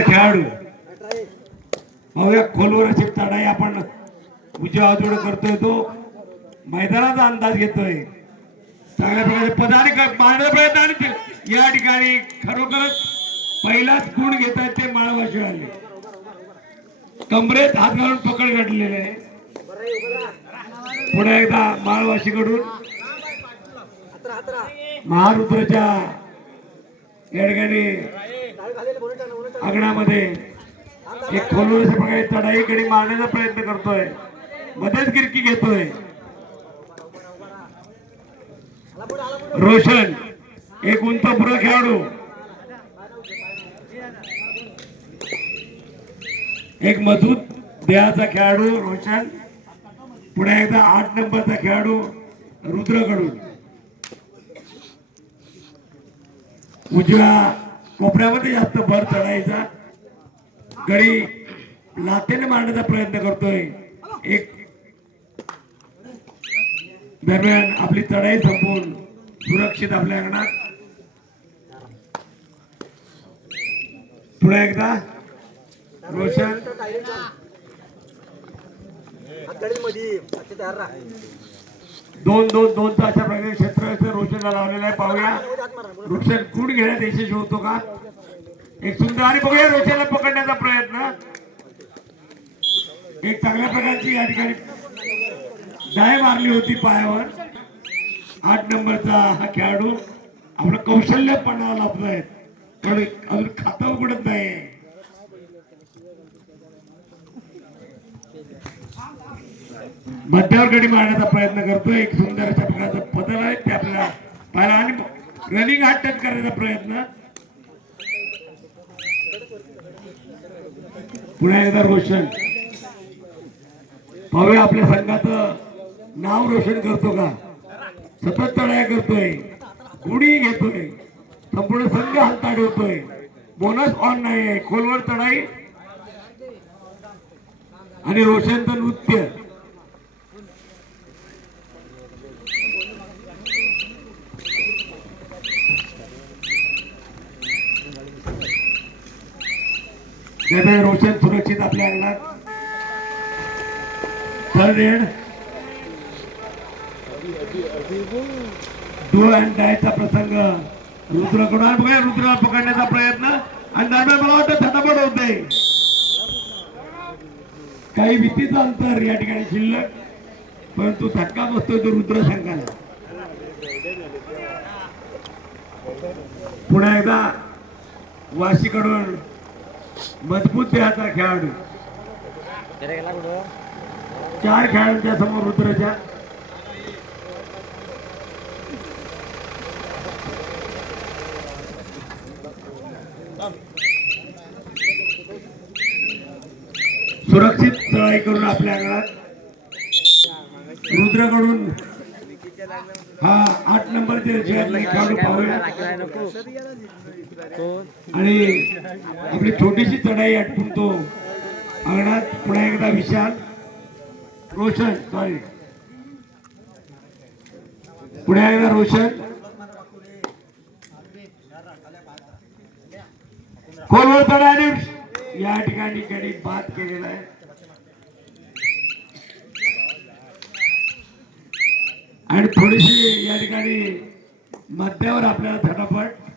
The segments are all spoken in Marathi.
खेळाडू. भाऊया खोलवर चढाई आपण उजव्या बाजूने करतोय तो. मैदानाचा अंदाज घेतोय. चांगल्या प्रकारे पदाने मारण्याचा प्रयत्न आणि या ठिकाणी खरोखरच पहिलाच गुण घेत आहेत ते माळवाशी आले कमरेत हात घालून पकड घडलेले आहे. पुन्हा एकदा माळवाशीकडून. महारुद्रच्या या ठिकाणी अंगणामध्ये. एक खोलून अशा प्रकारे चढाईकडे मारण्याचा प्रयत्न करतोय. मध्येच गिरकी घेतोय. रोशन एक उंच पुरा खेळाडू. एक मजबूत देहाचा खेळाडू रोशन. पुढे एकदा आठ नंबरचा खेळाडू रुद्रकडून. उजव्या कोपऱ्यामध्ये जास्त भर चढायचा. गडी लातेने मारण्याचा प्रयत्न करतोय. एक. दरम्यान आपली चढाई संपवून सुरक्षित आपल्या अंगणात. पुढे एकदा. रोशन. दोन दोन दोनचा अशा प्रकारे क्षेत्र रोशनला लावलेला आहे. पाहूया. रोशन कुण घेण्यात यशस्वी होतो का? एक सुंदर आणि बघूया रोशनला पकडण्याचा प्रयत्न. एक चांगल्या प्रकारची या ठिकाणी दाय मारली होती पायावर. आठ नंबरचा हा खेळाडू आपलं कौशल्य पणा लाभतोय. पण अजून खातं उघडत नाही मध्यावर गडी मारण्याचा प्रयत्न करतोय. एक सुंदर अशा प्रकारचं पदल आहे. ते आपल्याला पाहायला आणि रनिंग हात टच करण्याचा प्रयत्न. पुन्हा एकदा रोशन. पाहूया आपल्या संघाचं नाव रोशन करतो का? सतत चढाया करतोय. गुढी घेतोय. संपूर्ण संघ हातात होतोय. बोनस ऑन नाही खोलवर चढाई. आणि रोशनचं नृत्य. दरम्यान रोशन सुरक्षित आपल्या अंगणात. थर्ड एड डू अँड डायचा प्रसंग. रुद्रकडून आणि बघा रुद्राला पकडण्याचा प्रयत्न. आणि दरम्यान मला वाटतं थटापट होते काही भीतीचं अंतर या ठिकाणी शिल्लक. परंतु धक्का बसतोय तो रुद्र संघाला. पुन्हा एकदा वाशीकडून मजबूत देहाचा खेळाडू. चार खेळाडूंच्या समोर रुद्रच्या सुरक्षित चढाई करून आपल्या अंगणात रुद्रकडून हा आठ नंबरचे जयातले खेळाडू पाहूया. आणि आपली छोटीशी चढाई आटपून तो अंगणात पुन्हा एकदा विशाल रोशन सॉरी पुन्हा एकदा रोशन. खोलवर चढा या ठिकाणी गडी बाद केलेला आहे. आणि थोडीशी या ठिकाणी मध्यावर आपल्याला थटापट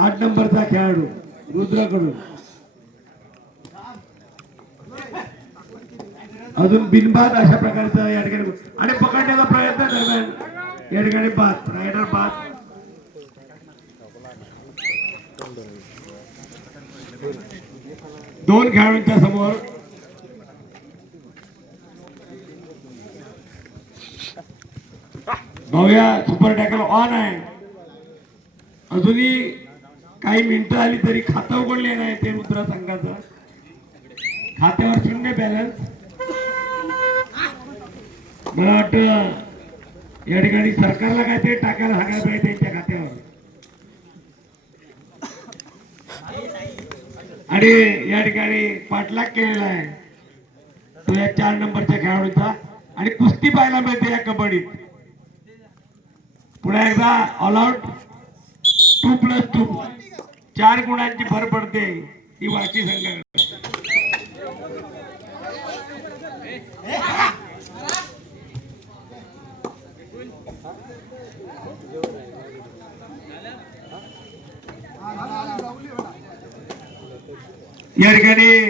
आठ नंबरचा खेळाडू रुद्राकडून. अजून बिनबाद अशा प्रकारचा या ठिकाणी आणि पकडण्याचा प्रयत्न दरम्यान या ठिकाणी बाद रायडर बाद. दोन खेळाडूंच्या समोर. भाऊया सुपर टॅकल ऑन आहे. अजूनही काही मिनिटं आली तरी खातं उघडले नाही ते रुद्र संघाचं. खात्यावर शून्य बॅलन्स. मला वाटतं या ठिकाणी सरकारला काय ते टाकायला सांगायला पाहिजे त्यांच्या खात्यावर. आणि या ठिकाणी पाठलाग केलेला आहे. तो या चार नंबरच्या खेळाडूचा. आणि कुस्ती पाहायला मिळते या कबड्डीत. पुन्हा एकदा all out two plus two चार गुणांची भर पडते ही वाची संघाकडे या ठिकाणी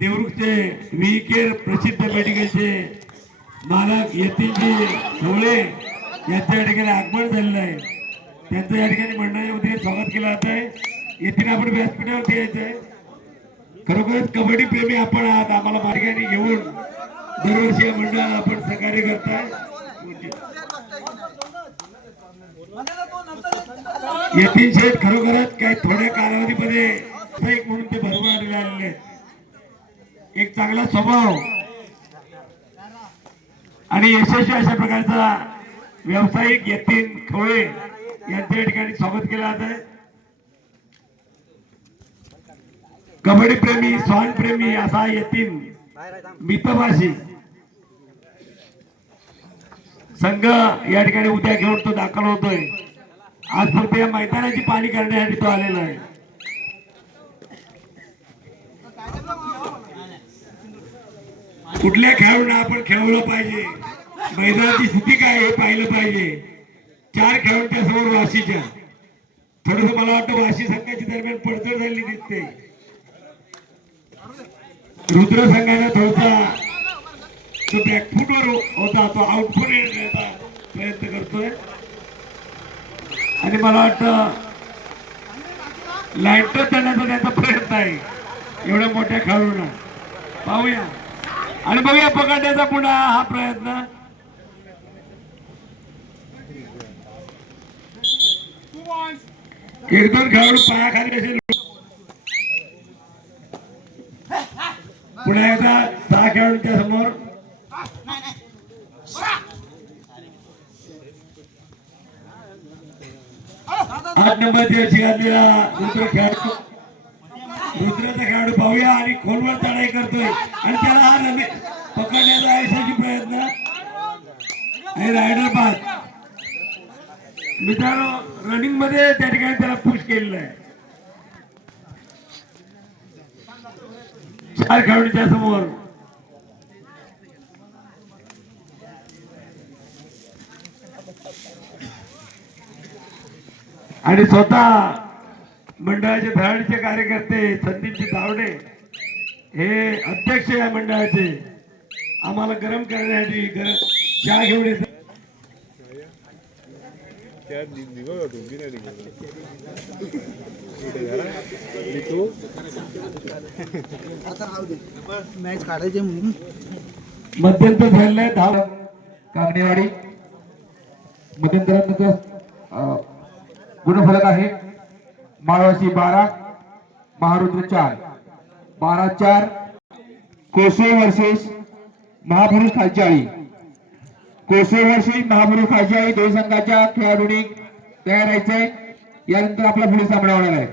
देवरुखचे व्ही केअर प्रसिद्ध मेडिकलचे मालक यतीनजी ढवळे यांचं या ठिकाणी आगमन झालेलं आहे. त्यांचं या ठिकाणी मंडळाच्या वतीने स्वागत केलं जात आहे. येथील आपण व्यासपीठावरती यायचं आहे खरोखरच कबड्डी प्रेमी आपण आहात. आम्हाला मार्गाने घेऊन दरवर्षी या मंडळाला आपण सहकार्य करताय. येथील शेत खरोखरच काही थोड्या कालावधीमध्ये एक म्हणून ते भरभराटीला आलेले आहेत. एक चांगला स्वभाव आणि यशस्वी अशा प्रकारचा व्यावसायिक यतीन खोळे यांच्या ठिकाणी स्वागत केलं जात आहे कबड्डी प्रेमी स्वान प्रेमी असा येतील मितभाषी. संघ या ठिकाणी उद्या घेऊन तो दाखल होतोय. आज फक्त या मैदानाची पाणी करण्यासाठी तो आलेला आहे. कुठल्या खेळाडूंना आपण खेळवलं पाहिजे? मैदानाची स्थिती काय हे पाहिलं पाहिजे. चार खेळाडूंच्या समोर वाशीच्या. थोडस मला वाटतं वाशी संघाची दरम्यान पडझड झालेली दिसते. रुद्र संघाने थोडासा तो बॅकफुटवर होता तो आउटफुट येण्याचा प्रयत्न करतोय. आणि मला वाटतं लाईटर देण्याचा त्यांचा प्रयत्न आहे. एवढ्या मोठ्या खेळाडूंना. पाहूया. आणि बघूया पकडण्याचा पुन्हा हा प्रयत्न. एक दोन खेळाडू पायाखाली असे पुन्हा एकदा सहा खेळाडूंच्या समोर. आठ नंबरच्या वर्षी घातलेला रुद्र खेळाडू. रुद्राचा खेळाडू पाहूया आणि खोलवर चढाई करतोय. आणि त्याला हा रमे पकडण्याचा यशस्वी प्रयत्न. आणि रायडर बाद मित्रांनो रनिंगमध्ये त्या ठिकाणी त्याला पुश केलेलं आहे. चार समोर. आणि स्वतः मंडळाचे धडाडीचे कार्यकर्ते संदीपजी तावडे हे अध्यक्ष या मंडळाचे आम्हाला गरम करण्यासाठी गरम चहा घेऊन त्या होतो मी नाही तू मॅच काढायचे म्हणून. मध्यंतर झालेलं आहे धाव कागणेवाडी. मध्यंतरात गुणफलक आहे. माळवाशी बारा महारुद्र चार. बारा चार कोसे वर्सेस महापुरुष खालचाळी कोसेवर्षी वर्सेस महापुरुष आहे दोन संघाच्या खेळाडूंनी तयार राहायचंय. यानंतर आपला पुढील सामना होणार आहे.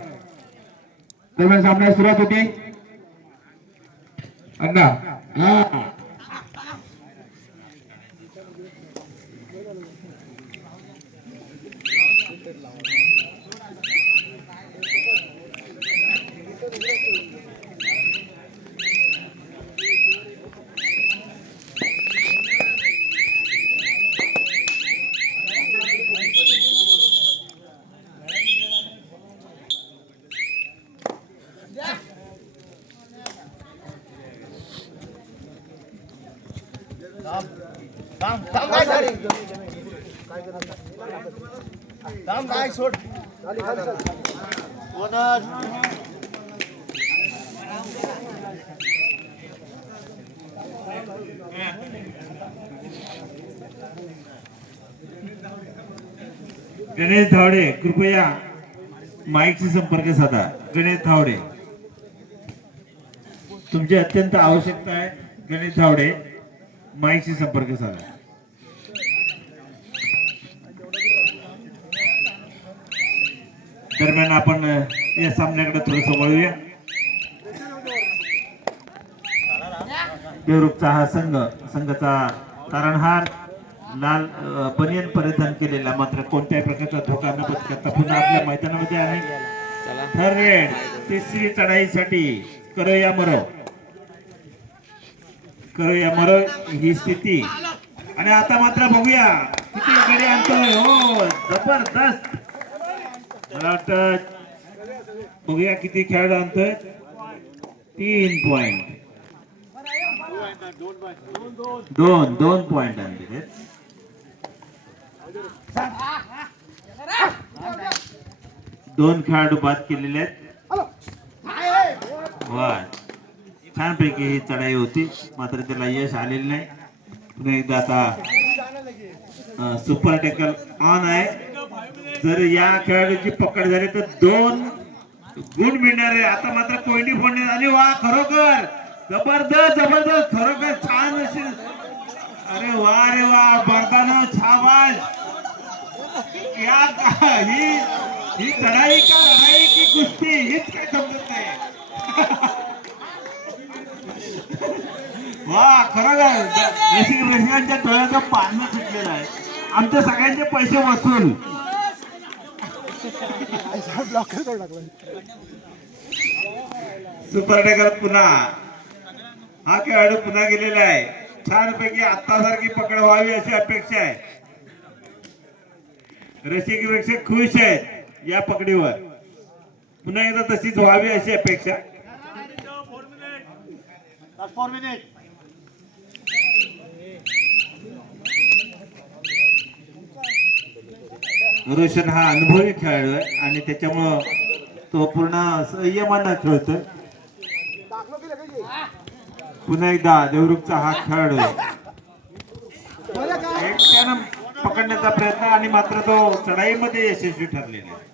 दरम्यान सामन्यास सुरुवात होते. अण्णा. हा. गणेश धावडे कृपया माईकशी संपर्क साधा. गणेश धावडे. तुमची अत्यंत आवश्यकता आहे. गणेश धावडे माईकशी संपर्क साधा. दरम्यान आपण या सामन्याकडे थोडस वळूया. देवरुखचा हा संघ संघाचा तारणहार लाल बनियन परिधान केलेला मात्र कोणत्याही प्रकारचा धोका न पत्करता पुन्हा आपल्या मैदानामध्ये आहे. रेड तिसरी चढाईसाठी करो या मरो. करो या मरो ही स्थिती. आणि आता मात्र बघूया. किती गडी आणतोय. हो जबरदस्त. मला वाटत बघूया किती खेळाडू आणतोय. तीन पॉइंट दोन दोन पॉइंट आणले दोन खेळाडू बाद केलेले आहेत. वा. छानपैकी ही चढाई होती. मात्र त्याला यश आलेलं नाही. पुन्हा एकदा आता सुपर टेकल ऑन आहे. जर या खेळाडूची पकड झाली तर दोन गुण मिळणार आहे. आता मात्र कोयंडी फोडण्यात आली. वा खरोखर! जबरदस्त जबरदस्त! खरोखर छान अशी अरे वा रे वा! बरदानो छावाज या ही ही चढाई का लढाई की कुस्ती? हीच काय समजत नाही. वा खरोखर रसिक रेसिडेंटच्या डोळ्याचं पाणी सुटलेलं आहे. आमच्या सगळ्यांचे पैसे वसूल. सुपर्णेकर पुन्हा. हा खेळाडू पुन्हा गेलेला आहे. छानपैकी आत्तासारखी पकड व्हावी अशी अपेक्षा आहे. रसिकेपेक्षा खुश आहेत या पकडीवर. पुन्हा एकदा तशीच व्हावी अशी अपेक्षा. रोशन हा अनुभवी खेळाडू आहे आणि त्याच्यामुळं तो पूर्ण संयमानं खेळतोय. पुन्हा एकदा देवरुखचा हा खेळाडू. आहे एकट्यानं पकडण्याचा प्रयत्न आणि मात्र तो चढाईमध्ये यशस्वी ठरलेला आहे.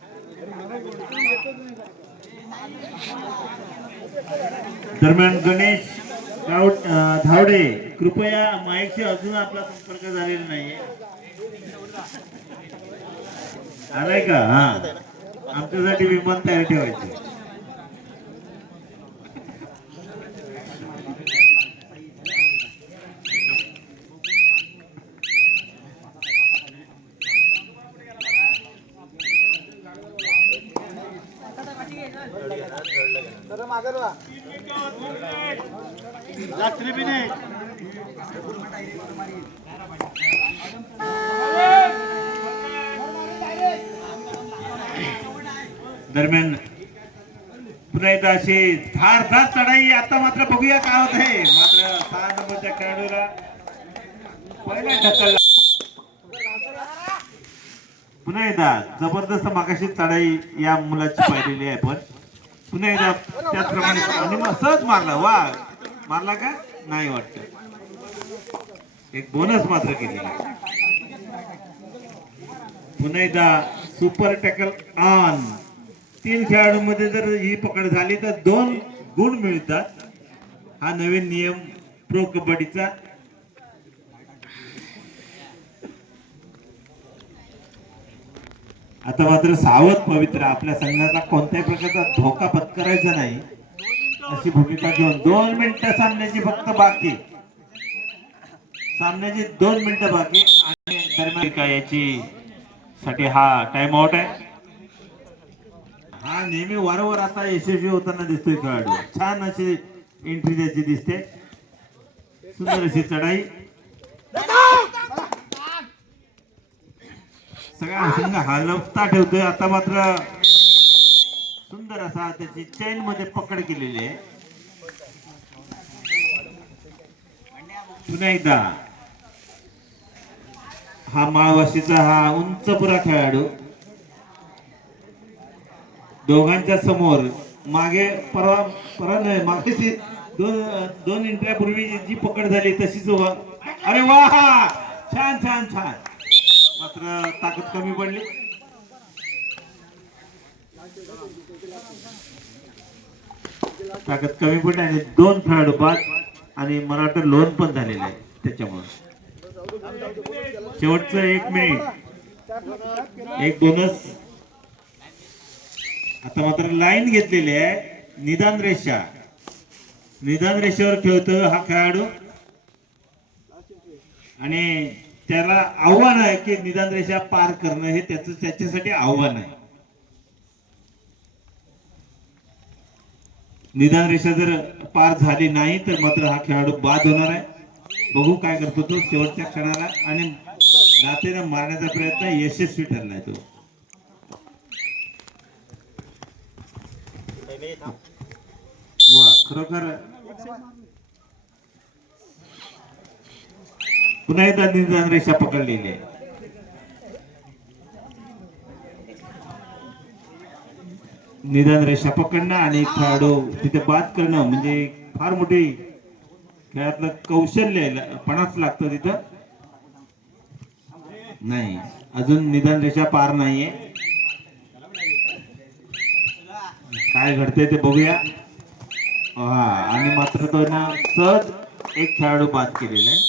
दरम्यान गणेश धावडे कृपया माईकशी अजून आपला संपर्क झालेला नाहीये. आलाय का? हा. आमच्यासाठी विमान तयार ठेवायचे. रात्री बी नाही. दरम्यान पुन्हा एकदा अशी धार धार चढाई आता मात्र बघूया काय होत आहे. मात्र सहा नंबरच्या खेळाडूला पहिला ढकलला. पुन्हा एकदा जबरदस्त मागाशी चढाई या मुलाची पाहिलेली आहे पण. पुन्हा एकदा त्याचप्रमाणे आणि मग सहज मारला. वा मारला का? नाही वाटत. एक बोनस मात्र केलेला पुन्हा एकदा सुपर टॅकल ऑन तीन खेळाडूंमध्ये जर ही पकड झाली तर दोन गुण मिळतात. हा नवीन नियम प्रो कबड्डीचा. आता मात्र सावध पवित्र आपल्या संघाला कोणत्याही प्रकारचा धोका पत्करायचा नाही. अशी भूमिका घेऊन दोन मिनिटं सामन्याची फक्त बाकी. सामन्याची दोन मिनिटं बाकी. आणि दरम्यान याची साठी हा टाइम आउट आहे. हा नेहमी वारंवार आता यशस्वी होताना दिसतोय खेळाडू. छान अशी एंट्री त्याची दिसते. सुंदर अशी चढाई. सगळा संघ हलवता ठेवतोय. आता मात्र सुंदर असा त्याची चैनमध्ये पकड केलेली आहे. पुन्हा एकदा. हा माळवाशीचा हा उंच पुरा खेळाडू. दोघांच्या समोर मागे परवा परवा नाही मागे दोन दोन इंटरपूर्वी जी पकड झाली तशीच उभा. अरे वा! छान छान छान. मात्र ताकद कमी पडली. ताकद कमी पडली आणि दोन खेळाडू बाद आणि मला वाटतं लोन पण झालेलं आहे त्याच्यामुळे. शेवटचं एक मिनिट एक बोनस आता मात्र लाईन घेतलेली आहे. निदान रेषा. निदान रेषेवर खेळतो हा खेळाडू. आणि त्याला आव्हान आहे की निदान रेषा पार करणं हे त्याच त्याच्यासाठी आव्हान आहे. निदान रेषा जर पार झाली नाही तर मात्र हा खेळाडू बाद होणार आहे. बघू काय करतो तो शेवटच्या क्षणाला. आणि लातेनं मारण्याचा प्रयत्न यशस्वी ठरलाय तो वा खरोखर? पुन्हा एकदा निदान रेषा पकडलेली आहे निदान रेषा पकडणं आणि खेळाडू तिथे बाद करणं म्हणजे फार मोठी खेळातलं कौशल्य पणाच लागतं तिथं. नाही अजून निदान रेषा पार नाहीये. काय घडतंय ते बघूया. हा आणि मात्र तो ना सहज एक खेळाडू बाद केलेला आहे.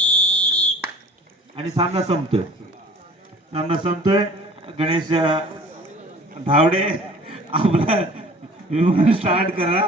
आणि सामना संपतोय. सामना संपतोय. गणेश धावडे आपला विमान स्टार्ट करा.